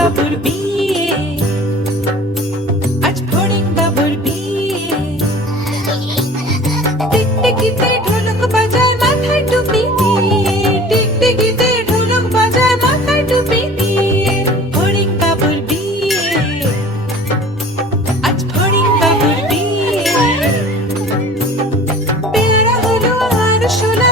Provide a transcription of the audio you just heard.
বাবুর বিয়ে আজ ফড়িং বাবুর বিয়ে টিকটিকিতে ঢোলক বাজায় মাথায় টুপি দিয়ে টিকটিকিতে ঢোলক বাজায় মাথায় টুপি দিয়ে ফড়িং বাবুর বিয়ে আজ ফড়িং বাবুর বিয়ে পেয়ারা হলো আর শোলা